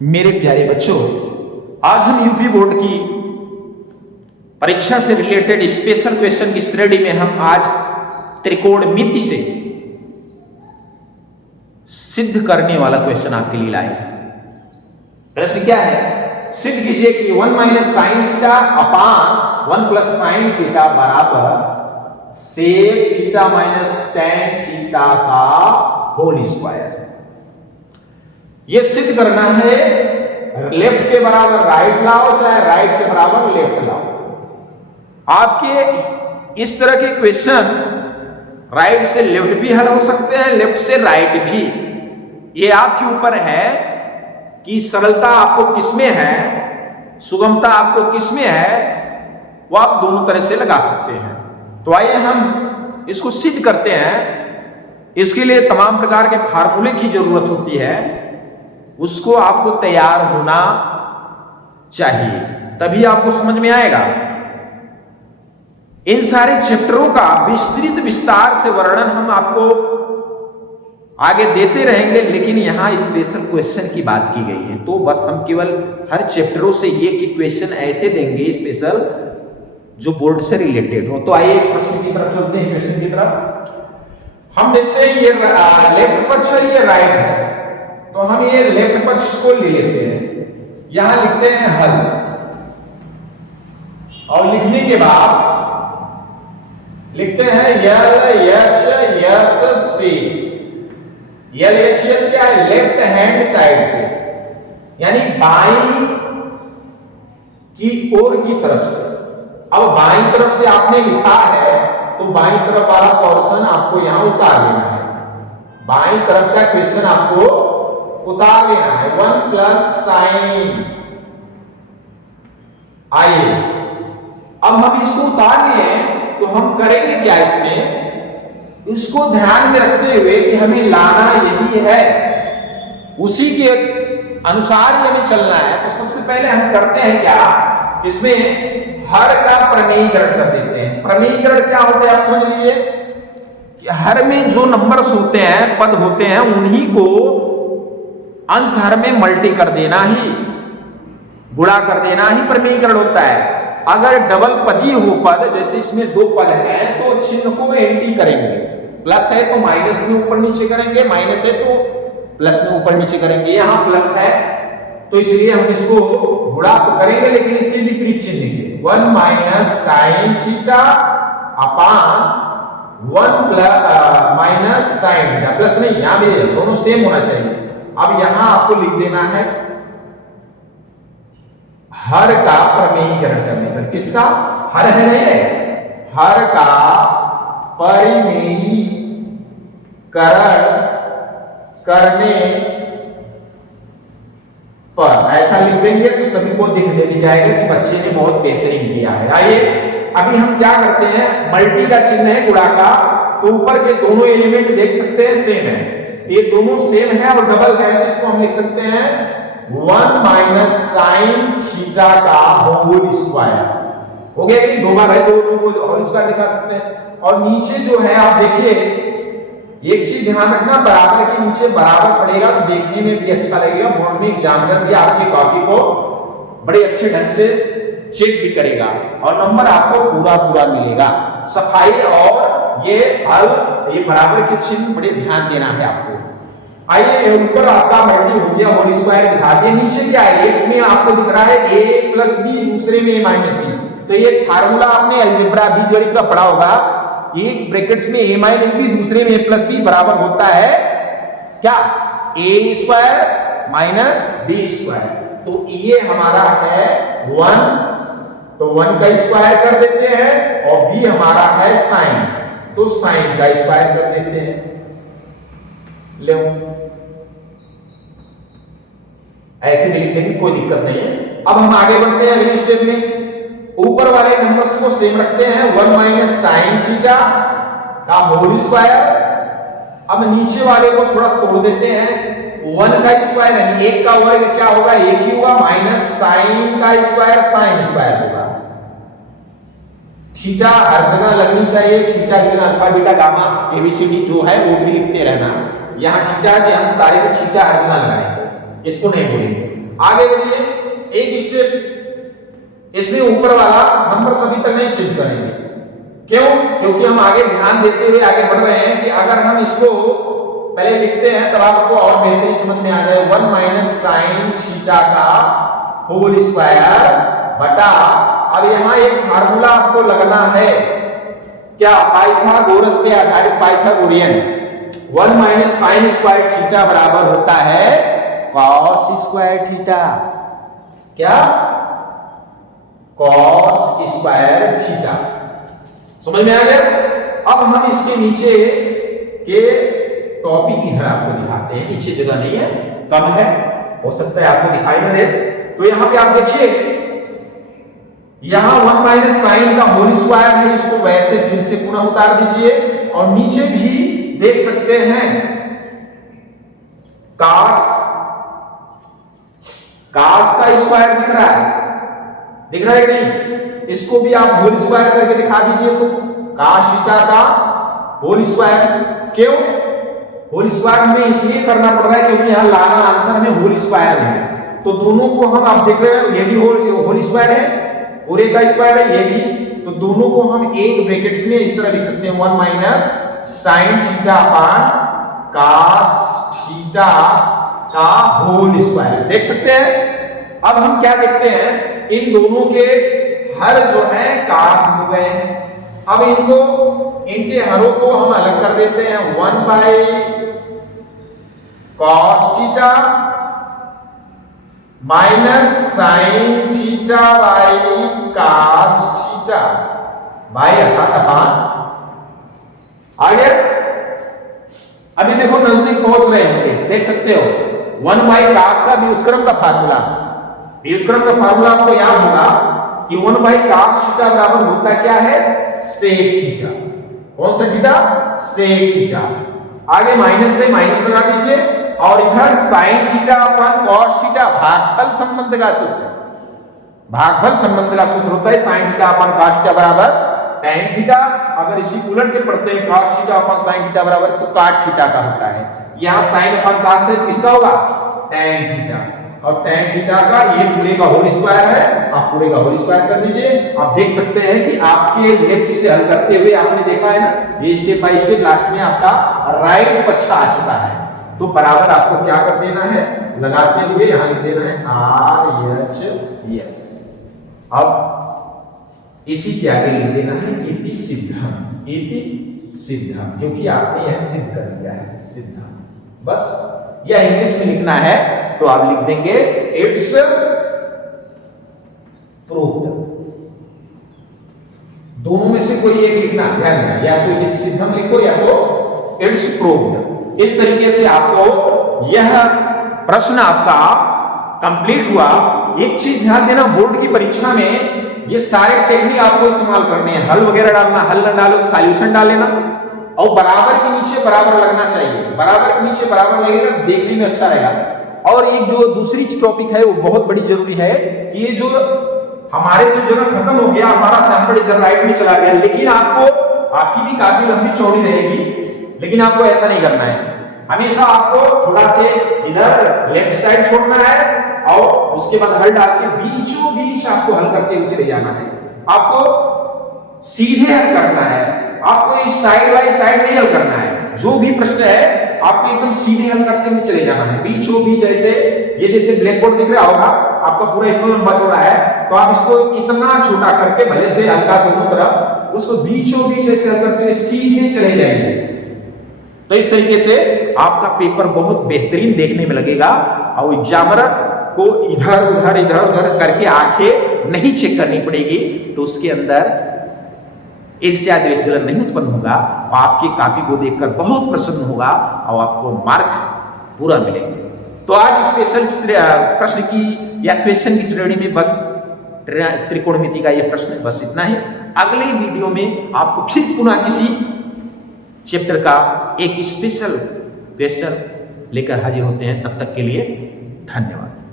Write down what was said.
मेरे प्यारे बच्चों, आज हम यूपी बोर्ड की परीक्षा से रिलेटेड स्पेशल क्वेश्चन की श्रेणी में हम आज त्रिकोणमिति से सिद्ध करने वाला क्वेश्चन आपके लिए लाए हैं। प्रश्न क्या है? सिद्ध कीजिए कि 1 minus sine theta upon 1 plus sine theta बराबर sec theta minus tan theta का होल स्क्वायर। यह सिद्ध करना है, लेफ्ट के बराबर राइट लाओ चाहे राइट के बराबर लेफ्ट लाओ। आपके इस तरह के क्वेश्चन राइट से लेफ्ट भी हल हो सकते हैं, लेफ्ट से राइट भी। ये आपके ऊपर है कि सरलता आपको किसमें है, सुगमता आपको किसमें है, वो आप दोनों तरह से लगा सकते हैं। तो आइए हम इसको सिद्ध करते हैं। इसके लिए तमाम प्रकार के फार्मूले की जरूरत होती है, उसको आपको तैयार होना चाहिए, तभी आपको समझ में आएगा। इन सारे चैप्टरों का विस्तृत विस्तार से वर्णन हम आपको आगे देते रहेंगे, लेकिन यहां स्पेशल क्वेश्चन की बात की गई है, तो बस हम केवल हर चैप्टरों से ये कि क्वेश्चन ऐसे देंगे स्पेशल जो बोर्ड से रिलेटेड हो। तो आइए प्रश्न की तरफ चलते हैं। क्वेश्चन की तरफ हम देखते हैं, ये लेफ्ट पक्ष है, ये राइट है, तो हम ये लेफ्ट पक्ष को ले लेते हैं। यहां लिखते हैं हल, और लिखने के बाद लिखते हैं यल एच यस सी। यल एच यस क्या है? लेफ्ट हैंड साइड से, यानी बाई की ओर की तरफ से। अब बाई तरफ से आपने लिखा है तो बाई तरफ वाला पोर्शन आपको यहां उतार लेना है। बाई तरफ का क्वेश्चन आपको उतार लेना है। 1 प्लस साइन। आइए अब हम इसको उतार लिए, तो हम करेंगे क्या इसमें? इसको ध्यान में रखते हुए कि हमें लाना यही है, उसी के अनुसार ही हमें चलना है। तो सबसे पहले हम करते हैं क्या, इसमें हर का प्रमेयीकरण कर देते हैं। प्रमेयीकरण क्या होता है आप समझ लीजिए कि हर में जो नंबर्स होते हैं, पद होते हैं, उन्हीं को अंश हर में मल्टी कर देना ही, गुणा कर देना ही प्रमेयीकरण होता है। अगर डबल पदी हो पद, जैसे इसमें दो पद हैं, तो चिन्ह को एंटी करेंगे। प्लस है तो माइनस में ऊपर नीचे करेंगे, माइनस है तो प्लस में ऊपर नीचे करेंगे। यहां प्लस है तो इसलिए हम इसको गुणा तो करेंगे, लेकिन इसके विपरीत चिन्ह लिखेंगे। 1 minus sine theta upon 1 plus minus sine theta. Plus नहीं, यहां भी दोनों सेम होना चाहिए। अब यहां आपको लिख देना है हर का प्रमेयीकरण करने पर। किसका? हर है नहीं, हर का परिमेयीकरण करने पर ऐसा लिख देंगे तो सभी को दिख जाएगा कि बच्चे ने बहुत बेहतरीन किया है। आइए अभी हम क्या करते हैं, मल्टी का चिन्ह है गुणा का, तो ऊपर के दोनों एलिमेंट देख सकते हैं सेम है, ये दोनों सेम है और डबल है, तो इसको हम लिख सकते हैं 1 माइनस साइन थीटा का होल स्क्वायर। हो गया कि दो बार है, दोनों को होल स्क्वायर दिखा सकते हैं। और नीचे जो है आप देखिए, एक चीज ध्यान रखना, बराबर के नीचे बराबर पड़ेगा तो देखने में भी अच्छा लगेगा। बोर्ड में एग्जामिनर भी आपकी कॉपी को बड़े अच्छे ढंग से चेक भी करेगा और नंबर आपको पूरा मिलेगा। सफाई और ये हल, ये बराबर के चिन्ह बड़े ध्यान देना है आपको। आइए ऊपर आपका मल्टी हो गया, होल स्क्वायर दिखा दिया। नीचे क्या है, एक में आपको दिख रहा है a प्लस बी, दूसरे में a माइनस बी। तो ये फार्मूला आपने अलजेब्रा बीजगणित का पढ़ा होगा, एक ब्रैकेट्स में a माइनस बी, दूसरे में a प्लस बी बराबर होता है क्या? a square minus b square. तो ये हमारा है 1, तो 1 का स्क्वायर कर देते हैं, और b हमारा है साइन, तो साइन का स्क्वायर कर देते हैं। ले ऐसे लिख देंगे, कोई दिक्कत नहीं है। अब हम आगे बढ़ते हैं अगले स्टेप में। ऊपर वाले नंबर्स को सेम रखते हैं, 1 माइनस साइन थीटा का होल स्क्वायर। अब नीचे वाले को थोड़ा तोड़ देते हैं। 1 का स्क्वायर यानी 1 का वर्ग क्या होगा? 1 ही होगा, माइनस साइन का स्क्वायर साइन स्क्वायर होगा। थीटा हर जगह लगनी चाहिए, थीटा की जगह अल्फा बीटा गामा एबीसीडी जो है वो भी लिखते रहना। यहां थीटा के हम सारे को थीटा हर जगह लगाएंगे, इसको नहीं बोलेंगे। आगे बढ़िए, एक स्टेप इसमें ऊपर वाला नंबर सभी तक नहीं चेंज करेंगे। क्यों? क्योंकि हम आगे ध्यान देते हुए आगे बढ़ रहे हैं कि अगर हम इसको पहले लिखते हैं तब आपको और बेहतरीन समझ में आ जाए। 1 माइनस साइन थीटा का होल स्क्वायर बटा, अब यहाँ एक फार्मूला आपको लगना है, क्या? पाइथागोरस पे आधारित Pythagorean. 1 minus sine square theta बराबर होता है कॉस स्क्वायर थीटा। क्या? Cos square theta. समझ में आ गया? अब हम इसके नीचे के टॉपिक इधर आपको दिखाते हैं, नीचे जगह नहीं है, कम है, हो सकता है आपको दिखाई ना दे। तो यहां पे आप देखिए, यहां 1 माइनस साइन का होल स्क्वायर है, इसको वैसे फिर से पुनः उतार दीजिए और नीचे भी देख सकते हैं कास का स्क्वायर दिख रहा है, दिख रहा है कि नहीं? इसको भी आप होल स्क्वायर करके दिखा दीजिए। तो काश थीटा का होल स्क्वायर, क्यों होल स्क्वायर हमें इसलिए करना पड़ रहा है क्योंकि यहां लाना आंसर में होल स्क्वायर है। तो दोनों को हम आप देख रहे हैं, ये भी होल स्क्वायर है, पूरे का स्क्वायर है ये भी, तो दोनों को हम एक ब्रैकेट्स में इस तरह लिख सकते हैं 1 minus sine theta upon cos theta का होल स्क्वायर, देख सकते हैं। अब हम क्या देखते हैं, इन दोनों के हर जो है कास हो गए हैं। अब इनके हरों को हम अलग कर देते हैं। 1 by cos theta minus sine theta by cos theta by अर्थात अपान। आगे अभी देखो नजदीक पहुंच रहे होंगे, देख सकते हो 1 बाई कास का व्युत्क्रम का फार्मूला, व्युत्क्रम का फार्मूला आपको याद होगा कि 1 बाई कास थीटा बराबर होता क्या है? Sec theta. कौन सा थीटा? Sec theta. आगे माइनस से माइनस लगा दीजिए और इधर sine theta upon cos theta, भागफल संबंध का सूत्र, भागफल संबंध का सूत्र होता है sign theta upon cos theta बराबर tan थीटा। अगर इसी उलट के पढ़ते हैं cos theta upon sin theta बराबर तो cot थीटा का होता है। यहां sin अपॉन cos से किसका होगा? tan थीटा, और tan थीटा का ये पूरे का होल स्क्वायर है, आप पूरे का होल स्क्वायर कर दीजिए। आप देख सकते हैं कि आपके लेफ्ट से हल करते हुए आपने देखा है ना, ये स्टेप बाय स्टेप लास्ट में आपका राइट पक्ष आ चुका है। तो बराबर आपको क्या कर देना है, लगाते हुए यहां लिख देना है RHS। अब इसी के आगे लिख देना है इति सिद्धम, इति सिद्धम, क्योंकि आपने यह सिद्ध कर दिया है, सिद्धम। बस यह इंग्लिश में लिखना है तो आप लिख देंगे इट्स प्रूव्ड। दोनों में से कोई एक लिखना, ध्यान देना, या तो इति सिद्धम लिखो या तो इट्स प्रूव्ड। इस तरीके से आपको यह प्रश्न आपका कंप्लीट हुआ। एक चीज ध्यान देना, बोर्ड की परीक्षा में ये सारे टेक्निक आपको इस्तेमाल करने हैं। हल वगैरह डालना, हल न डालो सॉल्यूशन डाल लेना, और बराबर के नीचे बराबर लगना चाहिए। बराबर के नीचे बराबर लगेगा, देखने में अच्छा रहेगा। और एक जो दूसरी टॉपिक है वो बहुत बड़ी जरूरी है कि ये जो हमारे जो जगह खत्म हो गया, हमारा सैंपल इधर राइट में चला गया, लेकिन आपकी भी काफी लंबी चौड़ी रहेगी, लेकिन आपको ऐसा नहीं करना है। हमेशा आपको थोड़ा से इधर लेफ्ट साइड छोड़ना है और उसके बाद हल डाल के बीचों बीच आपको हल करते हुए चले जाना है। आपको सीधे हल करना है, आपको इस साइड बाय साइड नहीं हल करना है। जो भी प्रश्न है आपको एकदम सीधे हल करते हुए चले जाना है, बीचों बीच। ऐसे ये जैसे ब्लैक बोर्ड दिख रहा होगा आपका पूरा इतना लंबा चौड़ा है, तो आप इसको इतना छोटा करके भले से हल्का दोनों तरफ, उसको बीचों बीच ऐसे हल करते हुए सीधे चले जाएंगे। तो इस तरीके से आपका पेपर बहुत बेहतरीन देखने में लगेगा। और एग्जामिनर को इधर उधर करके आंखें नहीं चेक करनी पड़ेगी, तो उसके अंदर ईर्ष्या द्वेष नहीं उत्पन्न होगा, और आपकी कॉपी को देखकर बहुत प्रसन्न होगा और आपको मार्क्स पूरा मिलेंगे। तो आज स्पेशल प्रश्न की या क्वेश्चन की श्रेणी में बस त्रिकोणमिति का यह प्रश्न बस इतना ही। अगले वीडियो में आपको फिर पुनः किसी चैप्टर का एक स्पेशल क्वेश्चन लेकर हाजिर होते हैं। तब तक के लिए धन्यवाद।